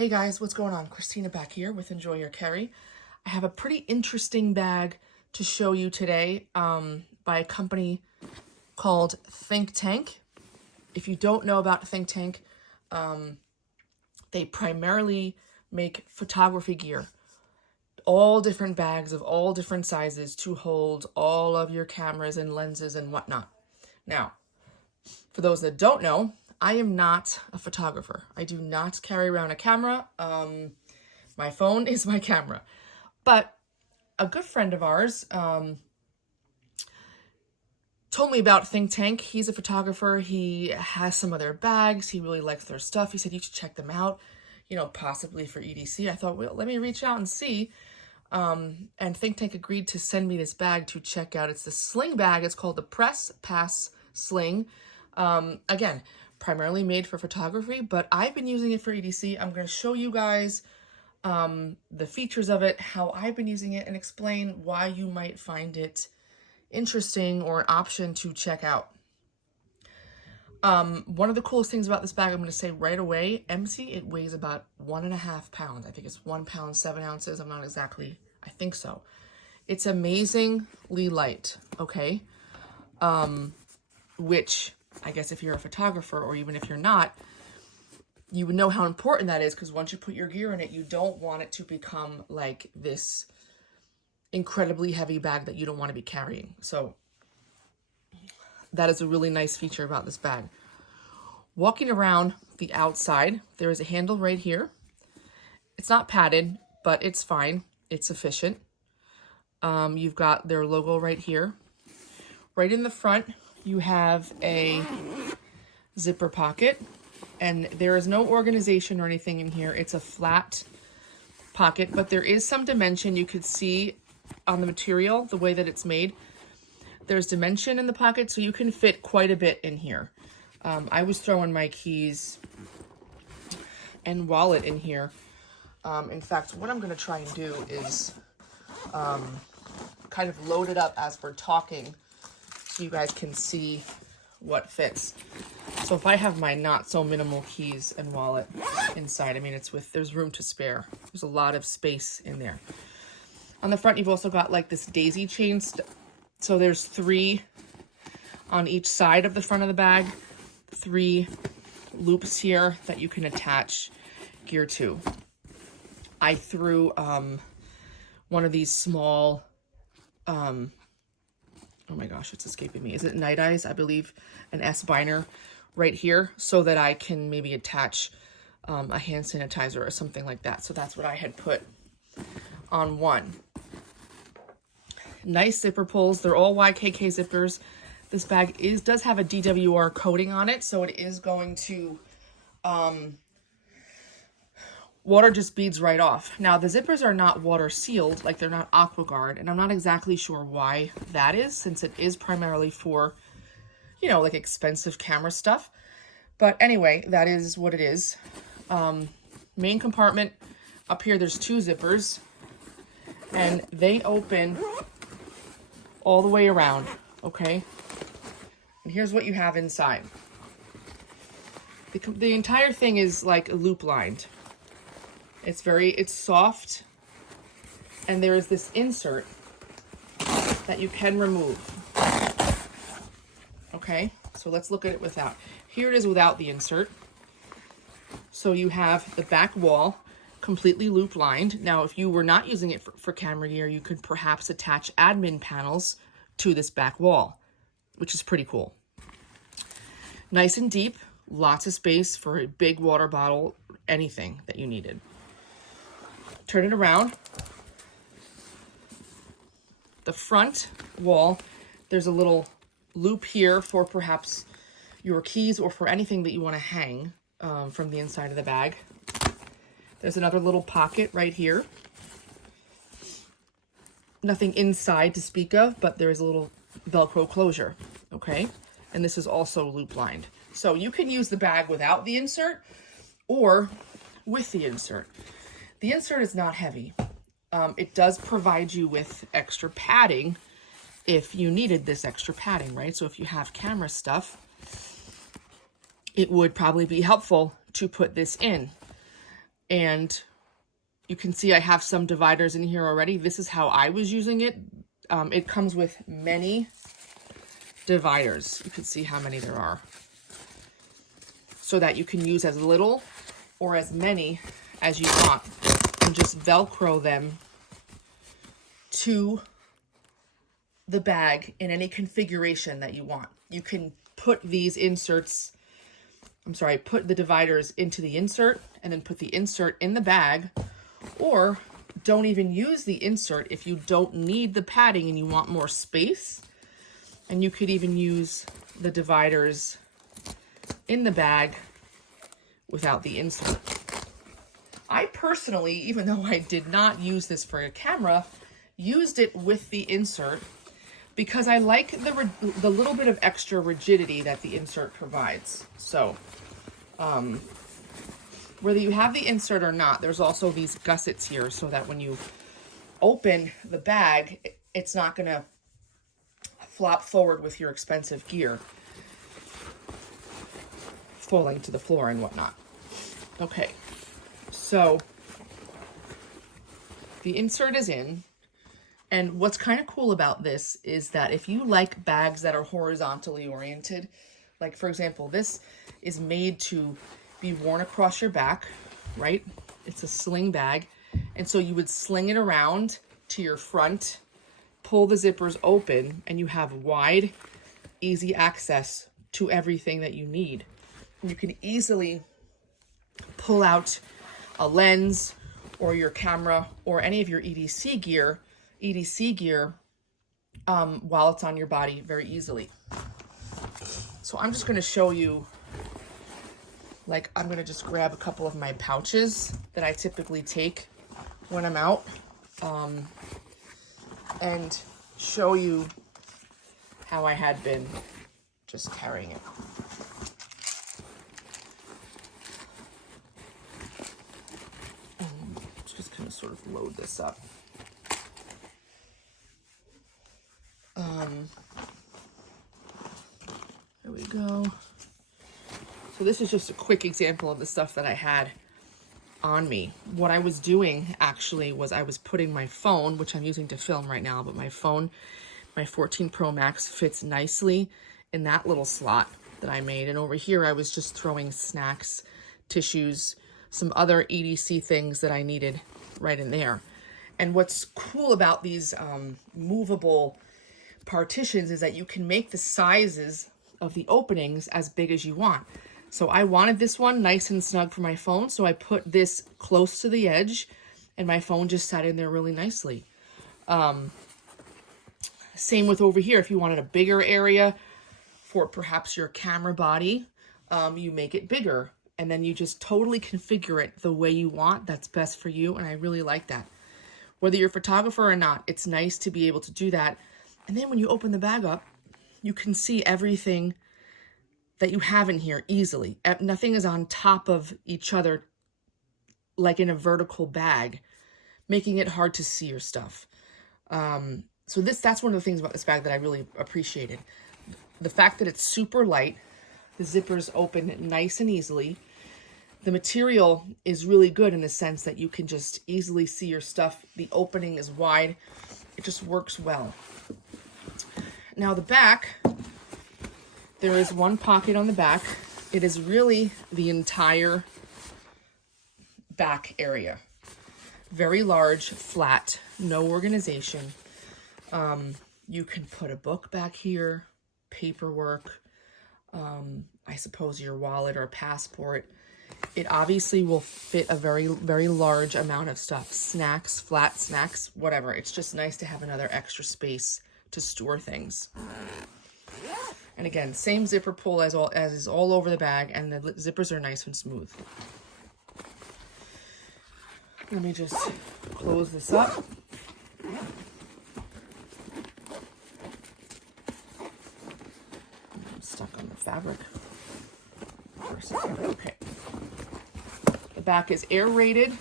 Hey guys, what's going on? Christina back here with Enjoy Your Carry. I have a pretty interesting bag to show you today by a company called Think Tank. If you don't know about Think Tank, they primarily make photography gear. All different bags of all different sizes to hold all of your cameras and lenses and whatnot. Now, for those that don't know, I am not a photographer. I do not carry around a camera. My phone is my camera. But a good friend of ours told me about Think Tank. He's a photographer. He has some of their bags. He really likes their stuff. He said you should check them out, you know, possibly for EDC. I thought, well, let me reach out and see. And Think Tank agreed to send me this bag to check out. It's the sling bag. It's called the PressPass Sling. Again, primarily made for photography, but I've been using it for EDC. I'm going to show you guys the features of it, how I've been using it, and explain why you might find it interesting or an option to check out. One of the coolest things about this bag, I'm going to say right away, empty, it weighs about 1.5 pounds. I think it's 1 pound, 7 ounces. I'm not exactly, I think so. It's amazingly light, okay? Which I guess if you're a photographer, or even if you're not, you would know how important that is, because once you put your gear in it, you don't want it to become like this incredibly heavy bag that you don't want to be carrying. So that is a really nice feature about this bag. Walking around the outside, there is a handle right here. It's not padded, but it's fine. It's sufficient. You've got their logo right here. Right in the front, you have a zipper pocket, and there is no organization or anything in here. It's a flat pocket, but there is some dimension. You could see on the material, the way that it's made, there's dimension in the pocket, so you can fit quite a bit in here. I was throwing my keys and wallet in here. In fact, what I'm going to try and do is kind of load it up as we're talking, so you guys can see what fits. So if I have my not so minimal keys and wallet inside, I mean, there's room to spare. There's a lot of space in there. On the front, you've also got like this daisy chain. So there's 3 on each side of the front of the bag, 3 loops here that you can attach gear to. I threw one of these small, oh my gosh, it's escaping me. Is it Night Eyes? I believe an S binder right here, so that I can maybe attach a hand sanitizer or something like that. So that's what I had put on one. Nice zipper pulls. They're all YKK zippers. This bag does have a DWR coating on it, so it is going to water just beads right off. Now, the zippers are not water sealed, like they're not AquaGuard, and I'm not exactly sure why that is, since it is primarily for, you know, like expensive camera stuff. But anyway, that is what it is. Main compartment, up here there's 2 zippers, and they open all the way around, okay? And here's what you have inside. The entire thing is like loop lined. It's soft, and there is this insert that you can remove. Okay, so let's look at it without. Here it is without the insert. So you have the back wall completely loop lined. Now, if you were not using it for camera gear, you could perhaps attach admin panels to this back wall, which is pretty cool. Nice and deep, lots of space for a big water bottle, anything that you needed. Turn it around. The front wall, there's a little loop here for perhaps your keys or for anything that you want to hang from the inside of the bag. There's another little pocket right here. Nothing inside to speak of, but there's a little Velcro closure, okay? And this is also loop lined. So you can use the bag without the insert or with the insert. The insert is not heavy. It does provide you with extra padding if you needed this extra padding, right? So if you have camera stuff, it would probably be helpful to put this in. And you can see I have some dividers in here already. This is how I was using it. It comes with many dividers. You can see how many there are, so that you can use as little or as many as you want, and just Velcro them to the bag in any configuration that you want. You can put these inserts, put the dividers into the insert and then put the insert in the bag, or don't even use the insert if you don't need the padding and you want more space. And you could even use the dividers in the bag without the insert. I personally, even though I did not use this for a camera, used it with the insert because I like the little bit of extra rigidity that the insert provides. So, whether you have the insert or not, there's also these gussets here so that when you open the bag, it's not gonna flop forward with your expensive gear falling to the floor and whatnot. Okay, so the insert is in. And what's kind of cool about this is that if you like bags that are horizontally oriented, like for example, this is made to be worn across your back, right? It's a sling bag. And so you would sling it around to your front, pull the zippers open, and you have wide, easy access to everything that you need. You can easily pull out a lens or your camera or any of your EDC gear while it's on your body very easily. So I'm just going to show you, like, I'm going to just grab a couple of my pouches that I typically take when I'm out, and show you how I had been just carrying it. Just kind of sort of load this up. There we go. So this is just a quick example of the stuff that I had on me. What I was doing actually was I was putting my phone, which I'm using to film right now, but my phone, my 14 Pro Max, fits nicely in that little slot that I made. And over here, I was just throwing snacks, tissues, some other EDC things that I needed right in there. And what's cool about these movable partitions is that you can make the sizes of the openings as big as you want. So I wanted this one nice and snug for my phone, so I put this close to the edge, and my phone just sat in there really nicely. Same with over here. If you wanted a bigger area for perhaps your camera body, you make it bigger, and then you just totally configure it the way you want. That's best for you, and I really like that. Whether you're a photographer or not, it's nice to be able to do that. And then when you open the bag up, you can see everything that you have in here easily. Nothing is on top of each other like in a vertical bag, making it hard to see your stuff. So that's one of the things about this bag that I really appreciated. The fact that it's super light, the zippers open nice and easily. The material is really good in the sense that you can just easily see your stuff. The opening is wide. It just works well. Now the back, there is one pocket on the back. It is really the entire back area. Very large, flat, no organization. You can put a book back here, paperwork, I suppose your wallet or passport. It obviously will fit a very, very large amount of stuff. Snacks, flat snacks, whatever. It's just nice to have another extra space to store things. And again, same zipper pull as is all over the bag, and the zippers are nice and smooth. Let me just close this up. I'm stuck on the fabric. Okay. The back is aerated,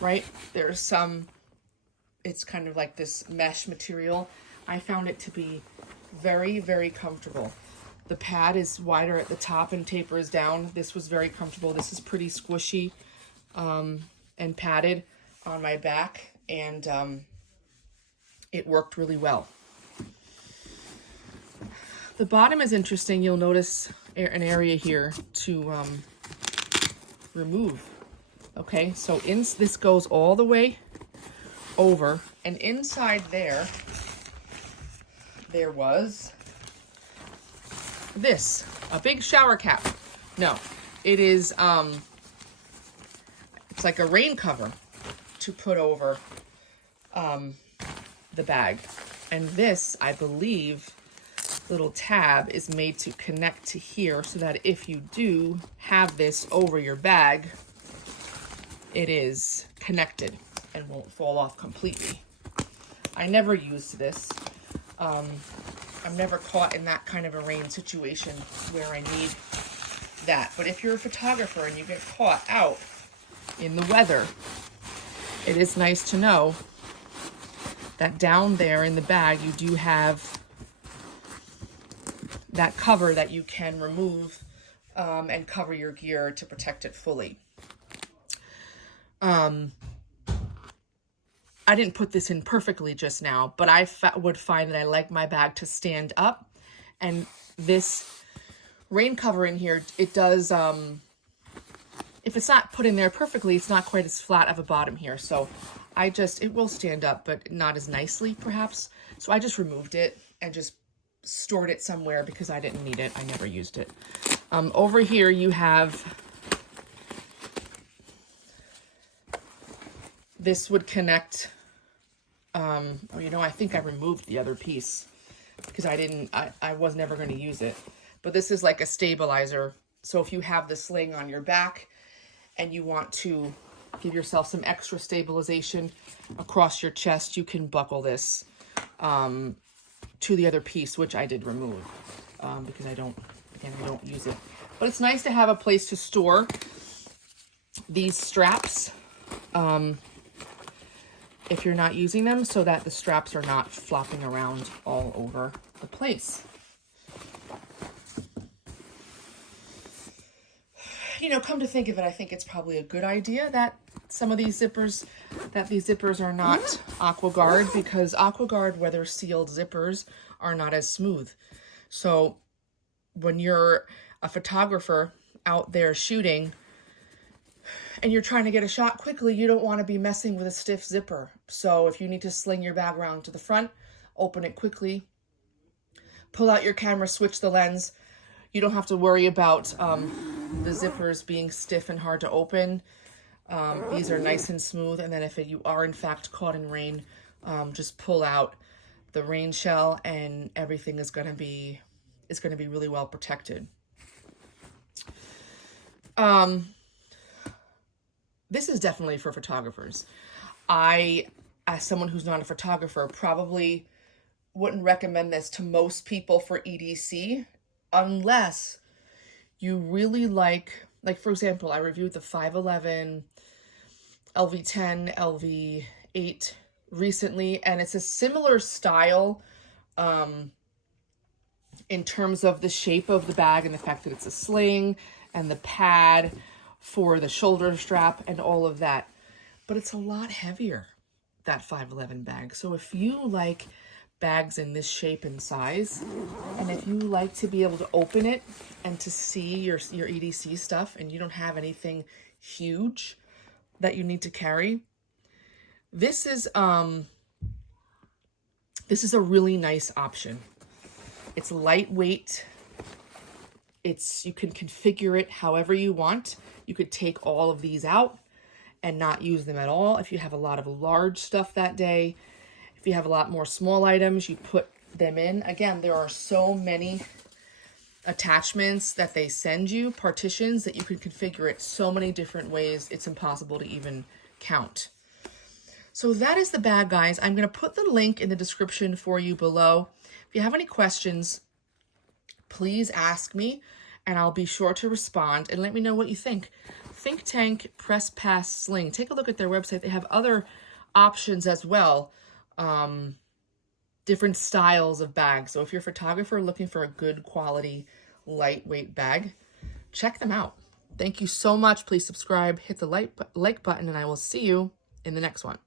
right? There's some, it's kind of like this mesh material. I found it to be very, very comfortable. The pad is wider at the top and tapers down. This was very comfortable. This is pretty squishy. and padded on my back, and it worked really well. The bottom is interesting. You'll notice an area here to remove. Okay, so this goes all the way over, and inside there was this, a big shower cap. No, it is, it's like a rain cover to put over the bag. And this, I believe, little tab is made to connect to here so that if you do have this over your bag, it is connected and won't fall off completely. I never used this. I'm never caught in that kind of a rain situation where I need that. But if you're a photographer and you get caught out in the weather, it is nice to know that down there in the bag you do have that cover that you can remove and cover your gear to protect it fully. I didn't put this in perfectly just now, but I would find that I like my bag to stand up, and this rain cover in here, it does, if it's not put in there perfectly, it's not quite as flat of a bottom here. So it will stand up, but not as nicely perhaps. So I just removed it and just stored it somewhere because I didn't need it. I never used it. Over here you have, this would connect, oh, you know, I think I removed the other piece because I was never going to use it. But this is like a stabilizer. So if you have the sling on your back and you want to give yourself some extra stabilization across your chest, you can buckle this to the other piece, which I did remove because I don't use it. But it's nice to have a place to store these straps if you're not using them, so that the straps are not flopping around all over the place. You know, come to think of it, I think it's probably a good idea that some of these zippers, are not AquaGuard, because AquaGuard weather sealed zippers are not as smooth. So when you're a photographer out there shooting and you're trying to get a shot quickly, you don't want to be messing with a stiff zipper. So if you need to sling your bag around to the front, open it quickly, pull out your camera, switch the lens. You don't have to worry about the zippers being stiff and hard to open. These are nice and smooth. And then if you are in fact caught in rain, just pull out the rain shell and everything is going to be really well protected. This is definitely for photographers. I, as someone who's not a photographer, probably wouldn't recommend this to most people for EDC unless you really like for example, I reviewed the 511, LV10, LV8 recently, and it's a similar style in terms of the shape of the bag and the fact that it's a sling and the pad for the shoulder strap and all of that. But it's a lot heavier, that 511 bag. So if you like bags in this shape and size, and if you like to be able to open it and to see your EDC stuff, and you don't have anything huge that you need to carry, this is a really nice option. It's lightweight. You can configure it however you want. You could take all of these out and not use them at all. If you have a lot of large stuff that day, if you have a lot more small items, you put them in. Again, there are so many attachments that they send you, partitions, that you can configure it so many different ways, it's impossible to even count. So that is the bag, guys. I'm going to put the link in the description for you below. If you have any questions, please ask me, and I'll be sure to respond, and let me know what you think. Think Tank PressPass Sling. Take a look at their website. They have other options as well, different styles of bags. So if you're a photographer looking for a good quality, lightweight bag, check them out. Thank you so much. Please subscribe, hit the like button, and I will see you in the next one.